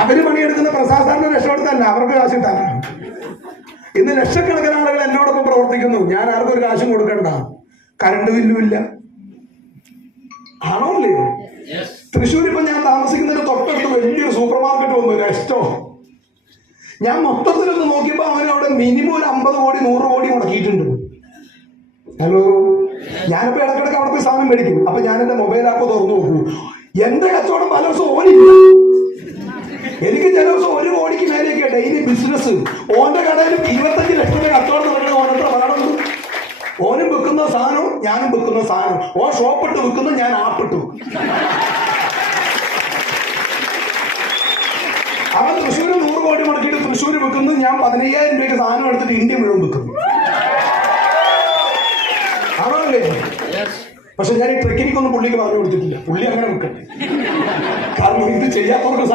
അവര് പണിയെടുക്കുന്ന പ്രസാദാറിന്റെ രക്ഷപ്പെടുത്തല്ല, അവർക്ക് കാശ് കിട്ടാനാണ്. ഇന്ന് ലക്ഷക്കണക്കിന് ആളുകൾ എന്നോടൊപ്പം പ്രവർത്തിക്കുന്നു. ഞാൻ ആർക്കും ഒരു കാശും കൊടുക്കണ്ട, കറണ്ട് ബില്ലും ഇല്ല. ആണോ അല്ലേ? തൃശ്ശൂർ ഇപ്പൊ ഞാൻ താമസിക്കുന്നതിന് തൊട്ടടുത്ത് വലിയൊരു സൂപ്പർ മാർക്കറ്റ് വന്നു, നെസ്റ്റോ. ഞാൻ മൊത്തത്തിലൊന്ന് നോക്കിയപ്പോ അവനവിടെ മിനിമം ഒരു 50 കോടി 100 കോടി മുടക്കിയിട്ടുണ്ട്. ഹലോ, ഞാനിപ്പോ ഇടക്കിടക്ക് അവിടെ പോയി സാധനം മേടിക്കും. അപ്പൊ ഞാൻ എന്റെ മൊബൈൽ ആപ്പ് തുറന്നു നോക്കൂ, എന്റെ കച്ചവടം പല ദിവസം ഓനില്ല. എനിക്ക് ചില ദിവസം 1 കോടിക്ക് മേലെയൊക്കെ ഡെയിലി ബിസിനസ്. ഓന്റെ കടയിൽ 25 ലക്ഷത്തിന്റെ കച്ചവടം നടക്കുന്ന ഓനത്ര പാടുന്നു. ഓനും വെക്കുന്ന സാധനവും ഞാനും വെക്കുന്ന സാധനം. ഓൻ ഷോപ്പിട്ട് വെക്കുന്നു, ഞാൻ ആപ്പിട്ടു. അവൻ തൃശ്ശൂര് 100 കോടി മുടക്കിയിട്ട് തൃശ്ശൂര് വെക്കുന്നു, ഞാൻ 15,000 രൂപയ്ക്ക് സാധനം എടുത്തിട്ട് ഇന്ത്യ മുഴുവൻ വെക്കുന്നു. ആണല്ലേ? പക്ഷെ ഞാൻ ഈ ട്രെക്കിനിക്കൊന്നും പുള്ളിക്ക് പറഞ്ഞു കൊടുത്തിട്ടില്ല. പുള്ളി അങ്ങനെ വെക്കട്ടെ, കാരണം ഇത് ചെയ്യാത്തവർക്ക് സാധനം